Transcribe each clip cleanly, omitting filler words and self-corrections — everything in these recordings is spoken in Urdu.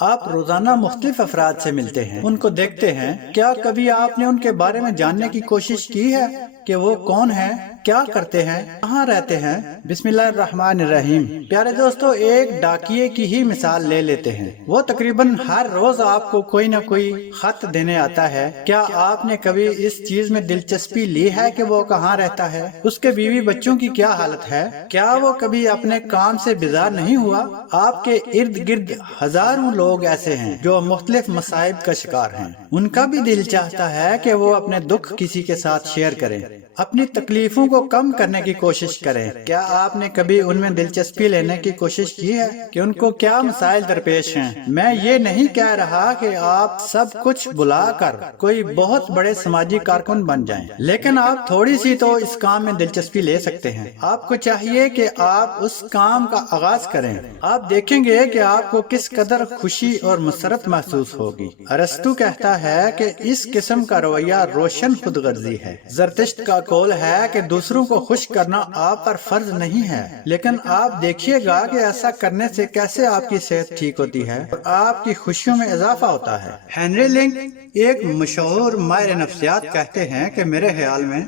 آپ روزانہ مختلف افراد سے ملتے ہیں، ان کو دیکھتے ہیں، کیا کبھی آپ نے ان کے بارے میں جاننے کی کوشش کی ہے کہ وہ کون ہیں، کیا کرتے ہیں، کہاں رہتے ہیں؟ بسم اللہ الرحمن الرحیم۔ پیارے دوستو، ایک ڈاکیے کی ہی مثال لے لیتے ہیں۔ وہ تقریباً ہر روز آپ کو کوئی نہ کوئی خط دینے آتا ہے۔ کیا آپ نے کبھی اس چیز میں دلچسپی لی ہے کہ وہ کہاں رہتا ہے، اس کے بیوی بچوں کی کیا حالت ہے؟ کیا وہ کبھی اپنے کام سے بیزار نہیں ہوا؟ آپ کے ارد گرد ہزاروں لوگ ایسے ہیں جو مختلف مصائب کا شکار ہیں۔ ان کا بھی دل چاہتا ہے کہ وہ اپنے دکھ کسی کے ساتھ شیئر کریں، اپنی تکلیفوں کو کم کرنے کی کوشش کریں۔ کیا آپ نے کبھی ان میں دلچسپی لینے کی کوشش کی ہے کہ ان کو کیا مسائل درپیش ہیں؟ میں یہ نہیں کہہ رہا کہ آپ سب کچھ بلا کر کوئی بہت بڑے سماجی کارکن بن جائیں، لیکن آپ تھوڑی سی تو اس کام میں دلچسپی لے سکتے ہیں۔ آپ کو چاہیے کہ آپ اس کام کا آغاز کریں۔ آپ دیکھیں گے کہ آپ کو کس قدر خوشی اور مسرت محسوس ہوگی۔ ارسطو کہتا ہے کہ اس قسم کا رویہ روشن خود غرضی ہے۔ زرتشت کا قول ہے کہ دوسروں کو خوش کرنا آپ پر فرض نہیں ہے، لیکن آپ دیکھیے گا کہ ایسا کرنے سے کیسے آپ کی صحت ٹھیک ہوتی ہے اور آپ کی خوشیوں میں اضافہ ہوتا ہے۔ ہنری لنک، ایک مشہور ماہر نفسیات، کہتے ہیں کہ میرے خیال میں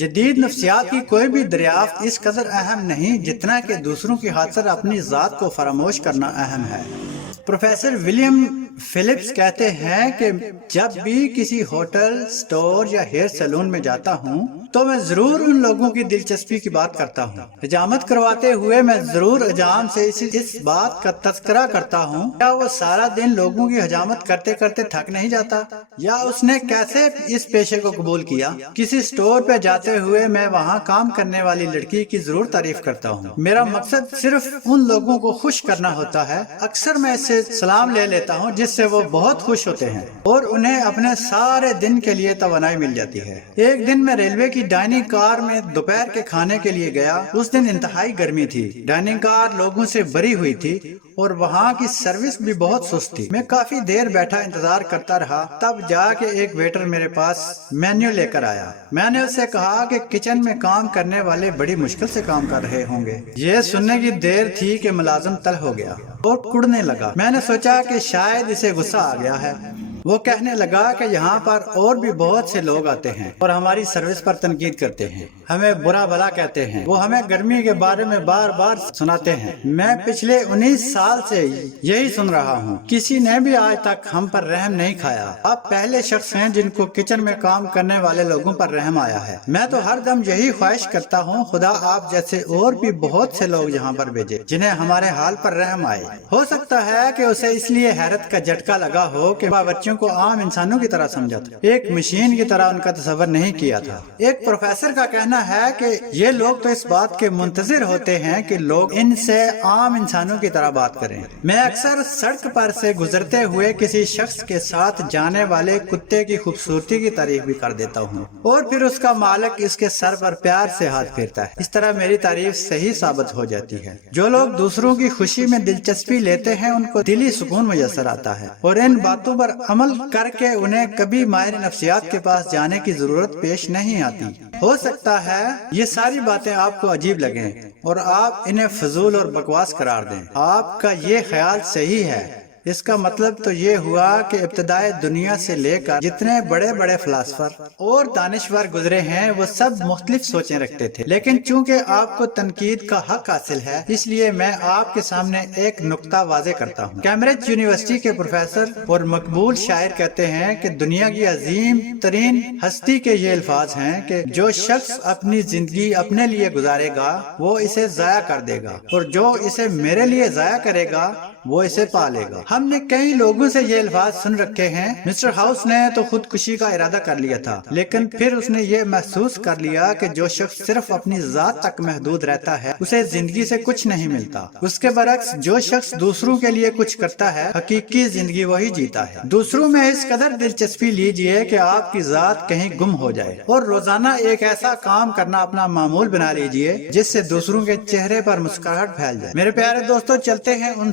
جدید نفسیات کی کوئی بھی دریافت اس قدر اہم نہیں جتنا کہ دوسروں کی خاطر اپنی ذات کو فراموش کرنا اہم ہے۔ پروفیسر ولیم فلپس کہتے ہیں کہ جب بھی کسی ہوٹل، سٹور یا ہیئر سیلون میں جاتا ہوں تو میں ضرور ان لوگوں کی دلچسپی کی بات کرتا ہوں۔ حجامت کرواتے ہوئے میں ضرور حجام سے اس بات کا تذکرہ کرتا ہوں، کیا وہ سارا دن لوگوں کی حجامت کرتے کرتے تھک نہیں جاتا، یا اس نے کیسے اس پیشے کو قبول کیا۔ کسی سٹور پہ جاتے ہوئے میں وہاں کام کرنے والی لڑکی کی ضرور تعریف کرتا ہوں۔ میرا مقصد صرف ان لوگوں کو خوش کرنا ہوتا ہے۔ اکثر میں اس سے سلام لے لیتا ہوں، جس سے وہ بہت خوش ہوتے ہیں اور انہیں اپنے سارے دن کے لیے توانائی مل جاتی ہے۔ ایک دن میں ریلوے کی ڈائننگ کار میں دوپہر کے کھانے کے لیے گیا۔ اس دن انتہائی گرمی تھی، ڈائننگ کار لوگوں سے بھری ہوئی تھی اور وہاں کی سروس بھی بہت سست تھی۔ میں کافی دیر بیٹھا انتظار کرتا رہا، تب جا کے ایک ویٹر میرے پاس مینیو لے کر آیا۔ میں نے اس سے کہا کہ کچن میں کام کرنے والے بڑی مشکل سے کام کر رہے ہوں گے۔ یہ سننے کی دیر تھی کہ ملازم تل ہو گیا اور کڑنے لگا۔ میں نے سوچا کہ شاید اسے غصہ آ گیا ہے۔ وہ کہنے لگا کہ یہاں پر اور بھی بہت سے لوگ آتے ہیں اور ہماری سروس پر تنقید کرتے ہیں، ہمیں برا بھلا کہتے ہیں، وہ ہمیں گرمی کے بارے میں بار بار سناتے ہیں۔ میں پچھلے 19 سال سے یہی سن رہا ہوں، کسی نے بھی آج تک ہم پر رحم نہیں کھایا۔ آپ پہلے شخص ہیں جن کو کچن میں کام کرنے والے لوگوں پر رحم آیا ہے۔ میں تو ہر دم یہی خواہش کرتا ہوں، خدا آپ جیسے اور بھی بہت سے لوگ یہاں پر بھیجے جنہیں ہمارے حال پر رحم آئے۔ ہو سکتا ہے کہ اسے اس لیے حیرت کا جھٹکا لگا ہو کہ بچوں کو عام انسانوں کی طرح سمجھا تھا، ایک مشین کی طرح ان کا تصور نہیں کیا تھا۔ ایک پروفیسر کا کہنا ہے کہ یہ لوگ تو اس بات کے منتظر ہوتے ہیں کہ لوگ ان سے عام انسانوں کی طرح بات کریں۔ میں اکثر سڑک پر سے گزرتے ہوئے کسی شخص کے ساتھ جانے والے کتے کی خوبصورتی کی تعریف بھی کر دیتا ہوں اور پھر اس کا مالک اس کے سر پر پیار سے ہاتھ پھیرتا ہے۔ اس طرح میری تعریف صحیح ثابت ہو جاتی ہے۔ جو لوگ دوسروں کی خوشی میں دلچسپی لیتے ہیں ان کو دلی سکون میسر آتا ہے اور ان باتوں پر عمل کر کے انہیں کبھی ماہر نفسیات کے پاس جانے کی ضرورت پیش نہیں آتی۔ ہو سکتا ہے یہ ساری باتیں آپ کو عجیب لگیں اور آپ انہیں فضول اور بکواس قرار دیں۔ آپ کا یہ خیال صحیح ہے۔ اس کا مطلب تو یہ ہوا کہ ابتدائے دنیا سے لے کر جتنے بڑے بڑے فلاسفر اور دانشور گزرے ہیں وہ سب مختلف سوچیں رکھتے تھے، لیکن چونکہ آپ کو تنقید کا حق حاصل ہے اس لیے میں آپ کے سامنے ایک نقطہ واضح کرتا ہوں۔ کیمبرج یونیورسٹی کے پروفیسر اور مقبول شاعر کہتے ہیں کہ دنیا کی عظیم ترین ہستی کے یہ الفاظ ہیں کہ جو شخص اپنی زندگی اپنے لیے گزارے گا وہ اسے ضائع کر دے گا، اور جو اسے میرے لیے ضائع کرے گا وہ اسے پا لے گا۔ ہم نے کئی لوگوں سے یہ الفاظ سن رکھے ہیں، مسٹر ہاؤس نے تو خودکشی کا ارادہ کر لیا تھا، لیکن پھر اس نے یہ محسوس کر لیا کہ جو شخص صرف اپنی ذات تک محدود رہتا ہے اسے زندگی سے کچھ نہیں ملتا۔ اس کے برعکس جو شخص دوسروں کے لیے کچھ کرتا ہے حقیقی زندگی وہی جیتا ہے۔ دوسروں میں اس قدر دلچسپی لیجئے کہ آپ کی ذات کہیں گم ہو جائے، اور روزانہ ایک ایسا کام کرنا اپنا معمول بنا لیجئے جس سے دوسروں کے چہرے پر مسکراہٹ پھیل جائے۔ میرے پیارے دوستو، چلتے ہیں ان